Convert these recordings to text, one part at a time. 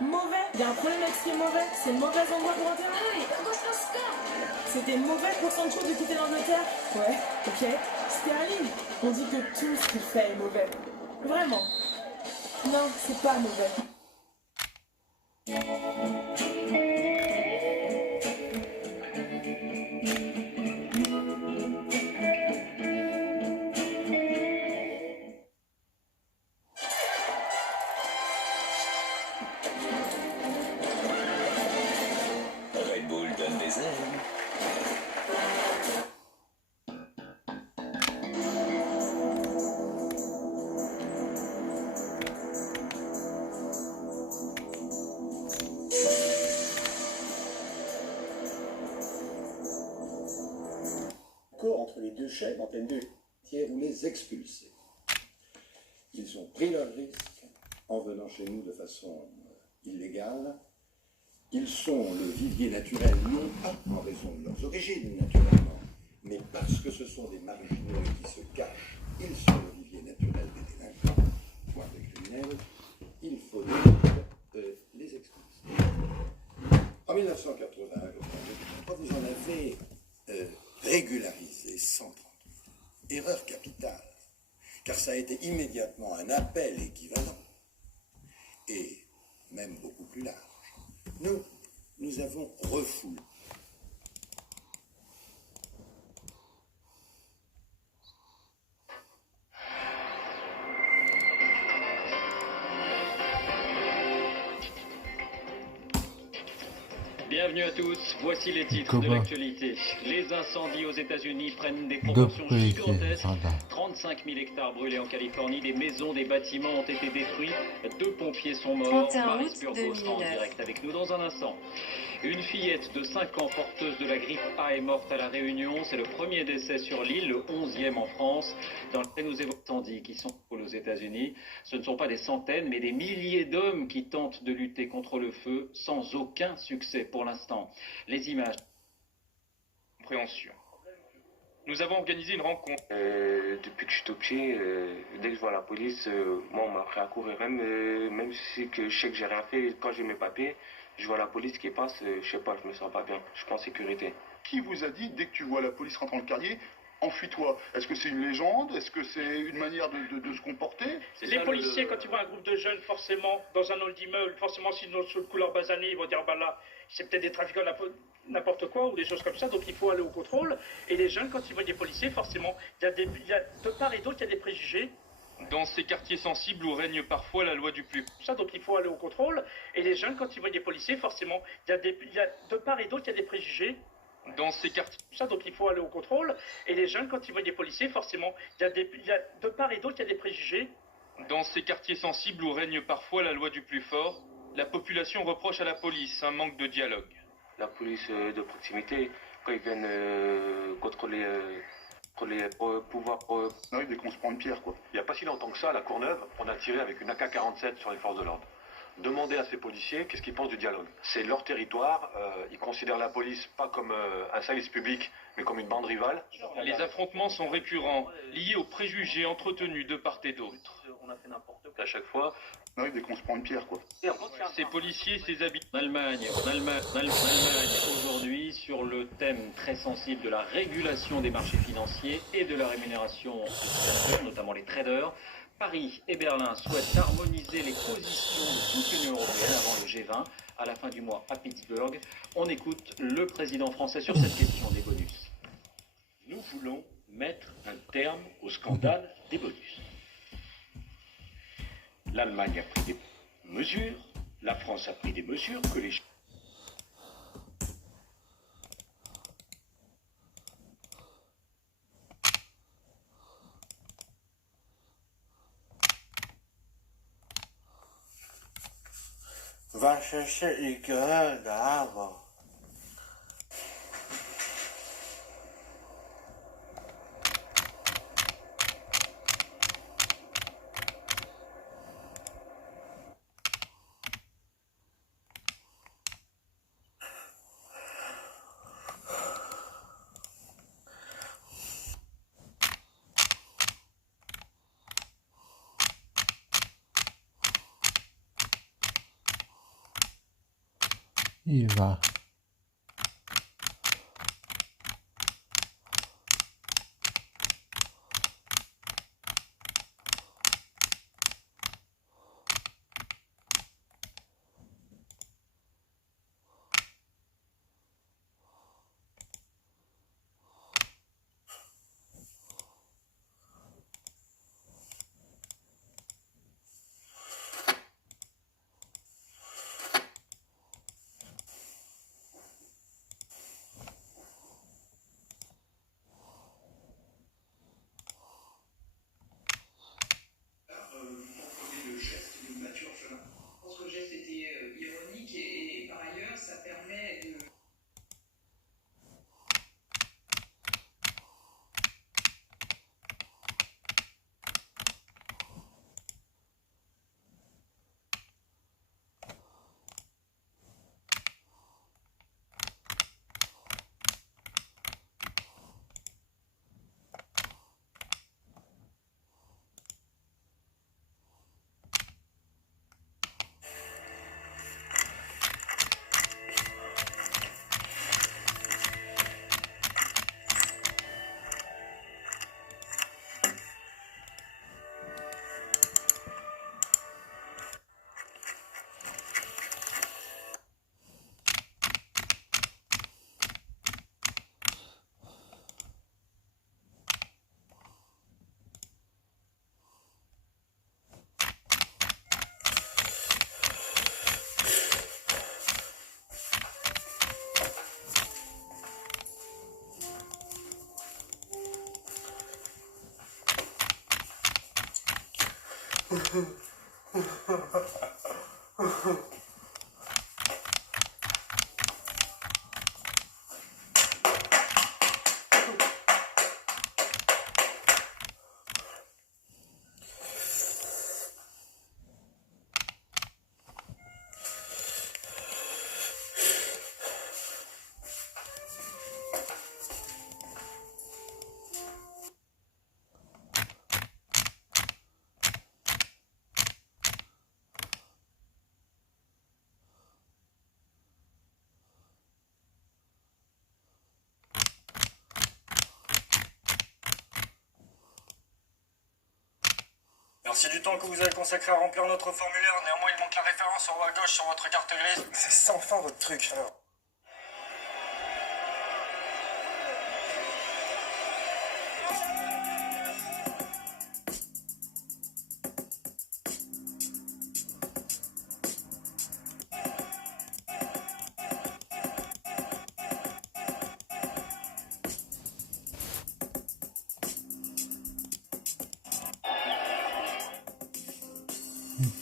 Mauvais. Il y a un problème avec ce qui est mauvais. C'est le mauvais endroit pour enterrer. C'était mauvais pour Sancho de quitter l'Angleterre. Ouais, ok. Sterling, on dit que tout ce qu'il fait est mauvais. Vraiment. Non, c'est pas mauvais. Red Bull donne des ailes. Entre les deux chefs en pleine deux tiers ou les expulser. Ils ont pris leur risque en venant chez nous de façon illégale. Ils sont le vivier naturel, non pas en raison de leurs origines, naturellement, mais parce que ce sont des marginaux qui se cachent. Ils sont le vivier naturel des délinquants, voire des criminels. Il faut donc les expulser. En 1980, vous en avez régularisé 130 000. Erreur capitale, car ça a été immédiatement un appel équivalent, et même beaucoup plus large. Nous avons refoulé. Bienvenue à tous, voici les titres de l'actualité. Les incendies aux États-Unis prennent des proportions gigantesques. 35 000 hectares brûlés en Californie, des maisons, des bâtiments ont été détruits. 2 pompiers sont morts. Marie Spurgo sera en direct avec nous dans un instant. Une fillette de 5 ans porteuse de la grippe A est morte à La Réunion. C'est le premier décès sur l'île, le 11e en France. Dans lequel nous évoquons les incendies qui sont aux États-Unis. Ce ne sont pas des centaines, mais des milliers d'hommes qui tentent de lutter contre le feu sans aucun succès pour l'instant. Les images. Compréhension. Nous avons organisé une rencontre. Depuis que je suis tout petit, dès que je vois la police, moi on m'a appris à courir. Même si que je sais que j'ai rien fait, quand j'ai mes papiers, je vois la police qui passe, je sais pas, je me sens pas bien. Je suis pas en sécurité. Qui vous a dit, dès que tu vois la police rentrer dans le quartier, enfuis-toi? Est-ce que c'est une légende? Est-ce que c'est une manière de se comporter? Les policiers, quand ils voient un groupe de jeunes, forcément, dans un hall d'immeuble, forcément, s'ils ont sous le couleur basané, ils vont dire, bah là, c'est peut-être des trafiquants, n'importe quoi, ou des choses comme ça, donc il faut aller au contrôle. Et les jeunes, quand ils voient des policiers, forcément, il y a de part et d'autre, il y a des préjugés. Dans ces quartiers sensibles où règne parfois la loi du plus. Ça, donc il faut aller au contrôle. Et les jeunes, quand ils voient des policiers, forcément, il y a de part et d'autre, il y a des préjugés. Dans ces quartiers. Ça, donc il faut aller au contrôle. Et les jeunes, quand ils voient des policiers, forcément, il y a de part et d'autre, il y a des préjugés. Dans ces quartiers sensibles où règne parfois la loi du plus fort, la population reproche à la police un manque de dialogue. La police de proximité, quand ils viennent contrôler pour les pouvoirs... Oui, dès qu'on se prend une pierre, quoi. Il n'y a pas si longtemps que ça, à La Courneuve, on a tiré avec une AK-47 sur les forces de l'ordre. Demandez à ces policiers qu'est-ce qu'ils pensent du dialogue. C'est leur territoire, ils considèrent la police pas comme un service public, mais comme une bande rivale. Les affrontements sont récurrents, liés aux préjugés entretenus de part et d'autre. On a fait n'importe À chaque fois, Oui, dès qu'on se prend une pierre, quoi. Ces policiers, ces habitants en Allemagne, aujourd'hui, sur le thème très sensible de la régulation des marchés financiers et de la rémunération des traders, notamment les traders. Paris et Berlin souhaitent harmoniser les positions de toute l'Union européenne avant le G20 à la fin du mois à Pittsburgh. On écoute le président français sur cette question des bonus. Nous voulons mettre un terme au scandale des bonus. L'Allemagne a pris des mesures, la France a pris des mesures que les... Va chercher une gueule d'arbre. Il va. Merci du temps que vous avez consacré à remplir notre formulaire. Néanmoins, il manque la référence en haut à gauche sur votre carte grise. C'est sans fin votre truc, alors.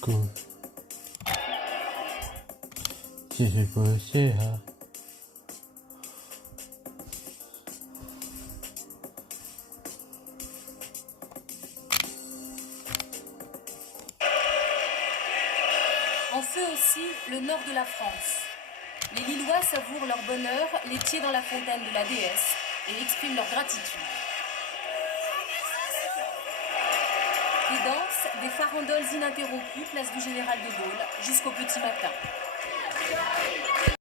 Cool. Si c'est possible, hein. En feu aussi le nord de la France. Les Lillois savourent leur bonheur, les pieds dans la fontaine de la déesse, et expriment leur gratitude. Des danses, des farandoles ininterrompues, place du Général de Gaulle, jusqu'au petit matin.